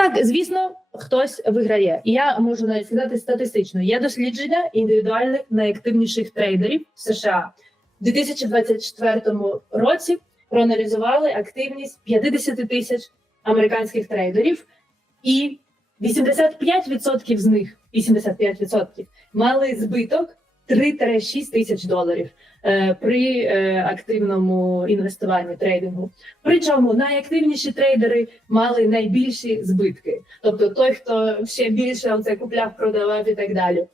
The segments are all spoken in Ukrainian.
Так, звісно, хтось виграє. Я можу навіть сказати статистично. Є дослідження індивідуальних найактивніших трейдерів США. У 2024 році проаналізували активність 50 тисяч американських трейдерів, і 85% з них 85% мали збиток 3-6 тисяч доларів е, при е, активному інвестуванні трейдингу. Причому найактивніші трейдери мали найбільші збитки, тобто той, хто ще більше оце купляв, продавав і так далі.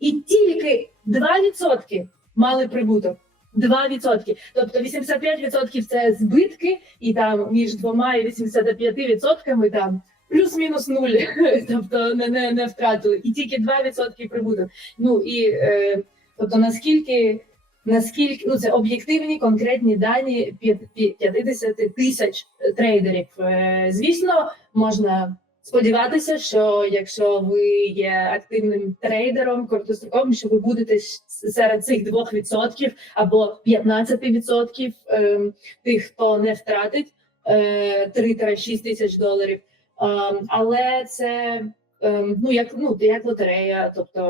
І тільки 2% мали прибуток. 2%. Тобто 85% це збитки, і там між двома і 85% там плюс-мінус нуль, тобто не, не, не втратили. І тільки 2% прибуток. Ну і е, тобто наскільки наскільки ну це об'єктивні конкретні дані п'ят- 50 тисяч трейдерів. Е, Звісно, можна сподіватися, що якщо ви є активним трейдером короткостроковим, що ви будете серед цих 2% або 15% ем, тих, хто не втратить е, 3-6 тисяч доларів. Ем, Але це ем, ну як ну як лотерея, тобто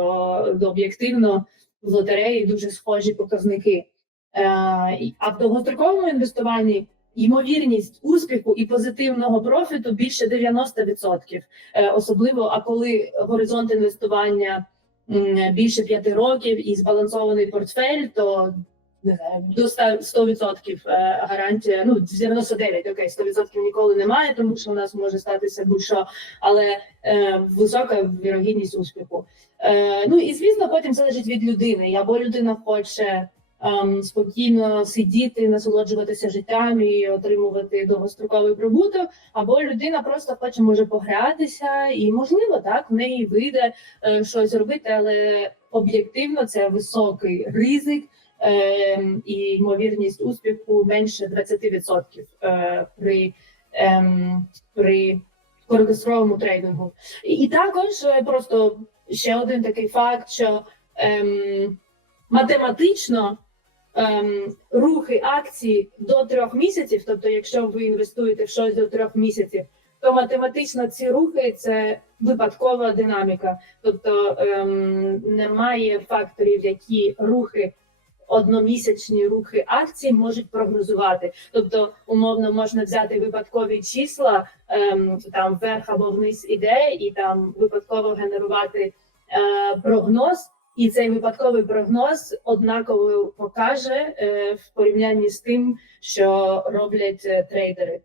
об'єктивно в лотереї дуже схожі показники. Е, А в довгостроковому інвестуванні ймовірність успіху і позитивного профіту більше 90%. Е, Особливо, а коли горизонт інвестування більше 5 років і збалансований портфель, то не знаю, до 100%, 100% е, гарантія. Ну 99, окей, 100% ніколи немає, тому що у нас може статися будь-що, але е, висока вірогідність успіху. Е, ну і звісно, потім залежить від людини. Або людина хоче ем, спокійно сидіти, насолоджуватися життям і отримувати довгостроковий прибуток, або людина просто хоче може погратися, і можливо так в неї вийде е, щось робити, але об'єктивно це високий ризик. Ем, і ймовірність успіху менше 20% е, при, ем, при короткостроковому трейдингу. І, також е, просто ще один такий факт, що ем, математично ем, рухи акцій до трьох місяців, тобто, якщо ви інвестуєте в щось до трьох місяців, то математично ці рухи це випадкова динаміка, тобто ем, немає факторів, які рухи. Одномісячні рухи акцій можуть прогнозувати, тобто умовно можна взяти випадкові числа, ем, там вверх або вниз іде, і там випадково генерувати е, прогноз, і цей випадковий прогноз однаково покаже е, в порівнянні з тим, що роблять е, трейдери.